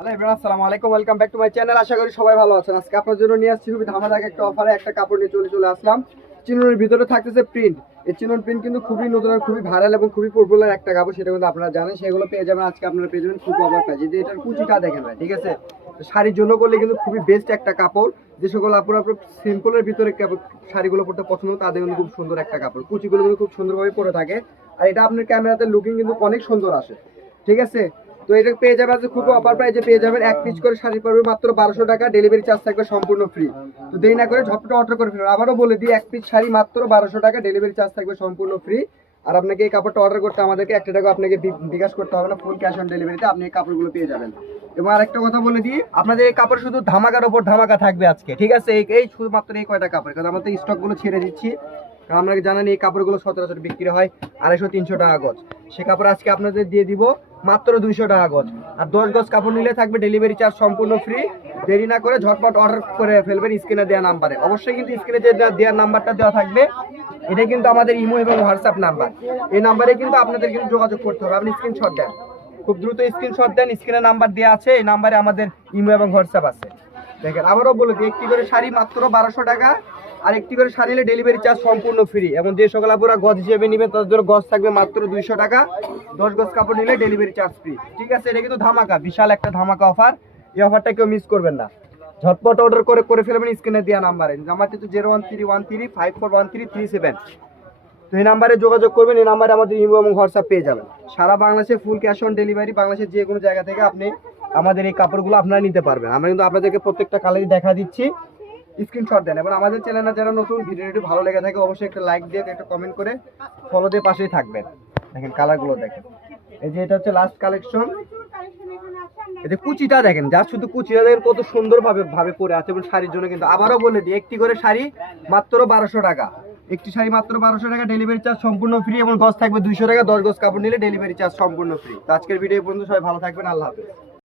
Hello everyone, আসসালামু আলাইকুম, welcome back to my channel. আশা করি সবাই ভালো আছেন। আজকে আপনার জন্য নিয়ে আসছি খুবই ধামাদার একটা অফারে একটা কাপড় নিয়ে চলে আসলাম। চিননের ভিতরে থাকতেছে প্রিন্ট। এই চিনন প্রিন্ট কিন্তু খুবই নতুন আর খুবই ভাইরাল এবং খুবই পপুলার একটা কাপড়, সেটা কিন্তু আপনারা জানেন। সেগুলো পেয়ে যাবেন আজকে, আপনারা পেয়ে যাবেন খুব অফার প্রাইসে। যে এটার কুচিটা দেখেন ভাই, ঠিক আছে, শাড়ির জন্য করলে কিন্তু খুবই বেস্ট একটা কাপড়। যে সকল আপনার সিম্পলের ভিতরে শাড়িগুলো পরতে পছন্দ, তাদের কিন্তু খুব সুন্দর একটা কাপড়। কুচিগুলো কিন্তু খুব সুন্দরভাবে পরে থাকে, আর এটা আপনার ক্যামেরাতে লুকিং কিন্তু অনেক সুন্দর আসে, ঠিক আছে। তো এটা পেয়ে যাবেন খুব অফার প্রাইসে পেয়ে যাবেন। এক পিস করে শাড়ি পড়বে মাত্র 1200 টাকা, ডেলিভারি চার্জ থাকবে সম্পূর্ণ ফ্রি। তো দেরি না করে ঝটপট অর্ডার করে ফেলুন। আবারও বলে দিই, এক পিস শাড়ি মাত্র 1200 টাকা, ডেলিভারি চার্জ থাকবে সম্পূর্ণ ফ্রি। আর আপনাকে এই কাপড়টা অর্ডার করতে আমাদেরকে 1 টাকা আপনাকে বিকাশ করতে হবে না, ফুল ক্যাশ অন ডেলিভারিতে আপনি এই কাপড়গুলো পেয়ে যাবেন। এবং আরেকটা কথা বলে দিই, আপনাদের এই কাপড় শুধু ধামাকার ওপর ধামাকা থাকবে আজকে, ঠিক আছে। এই শুধুমাত্র এই কয়টা কাপড়, কারণ আমাদের স্টকগুলো ছেড়ে দিচ্ছি। কারণ আপনাকে জানেন এই কাপড়গুলো সচরাচর বিক্রি হয় 250-300 টাকা গজ। সে কাপড় আজকে আপনাদের দিয়ে দিব মাত্র 200 টাকা গজ। আর 10 গজ কাপড় নিলে থাকবে ডেলিভারি চার্জ সম্পূর্ণ ফ্রি। দেরি না করে ঝটপট অর্ডার করে ফেলবেন স্ক্রিনে দেওয়া নাম্বারে। অবশ্যই কিন্তু স্ক্রিনে যে দেওয়ার নাম্বারটা দেওয়া থাকবে, এটা কিন্তু আমাদের ইমো এবং হোয়াটসঅ্যাপ নাম্বার। এই নাম্বারে কিন্তু আপনাদের কিন্তু যোগাযোগ করতে হবে। আপনি স্ক্রিনশট দেন, খুব দ্রুত স্ক্রিনশট দেন। স্ক্রিনে নাম্বার দেওয়া আছে, এই নাম্বারে আমাদের ইমো এবং হোয়াটসঅ্যাপ আছে। দেখেন, আবারও বলে দিই, একটি করে শাড়ি মাত্র 1200 টাকা, আর একটি করে শাড়ি নিলে ডেলিভারি চার্জ সম্পূর্ণ ফ্রি। এবং যে সকল আপুরা গজ হিসেবে নেবেন তাদের জন্য গজ থাকবে মাত্র 200 টাকা। 10 গজ কাপড় নিলে ডেলিভারি চার্জ ফ্রি, ঠিক আছে। এটা কিন্তু ধামাকা, বিশাল একটা ধামাকা অফার। এই অফারটা কেউ মিস করবেন না। ঝটপট অর্ডার করে ফেলবেন স্ক্রিনে দেওয়া নাম্বারে। নাম্বারটি তো 01313541337। তো এই নাম্বারে যোগাযোগ করবেন। এই নাম্বারে আমাদের ইমো এবং হোয়াটসঅ্যাপ পেয়ে যাবেন। সারা বাংলাদেশে ফুল ক্যাশ অন ডেলিভারি। বাংলাদেশের যে কোনো জায়গা থেকে আপনি আমাদের এই কাপড়গুলো আপনারা নিতে পারবেন। আমরা কিন্তু আপনাদেরকে প্রত্যেকটা কালারই দেখা দিচ্ছি, স্ক্রিনশট দেন। এবং আমাদের চ্যানেলে যারা নতুন, ভিডিওটি ভালো লেগে থাকে অবশ্যই একটা লাইক দিয়ে একটা কমেন্ট করে ফলো দিয়ে পাশেই থাকবেন। দেখেন কালারগুলো দেখেন, এই যে এটা হচ্ছে লাস্ট কালেকশন। এই যে কুচিটা দেখেন, যা শুধু কুচিটা দেখেন কত সুন্দর ভাবে পরে আছে। এবং শাড়ির জন্য কিন্তু আবারও বলে দিই, একটি করে শাড়ি মাত্র 1200 টাকা। একটি শাড়ি মাত্র 1200 টাকা, ডেলিভারি চার্জ সম্পূর্ণ ফ্রি। এবং গজ থাকবে 200 টাকা। 10 গজ কাপড় নিলে ডেলিভারি চার্জ সম্পূর্ণ ফ্রি। তো আজকের ভিডিও পর্যন্ত সবাই ভালো থাকবেন, আল্লাহ হাফেজ।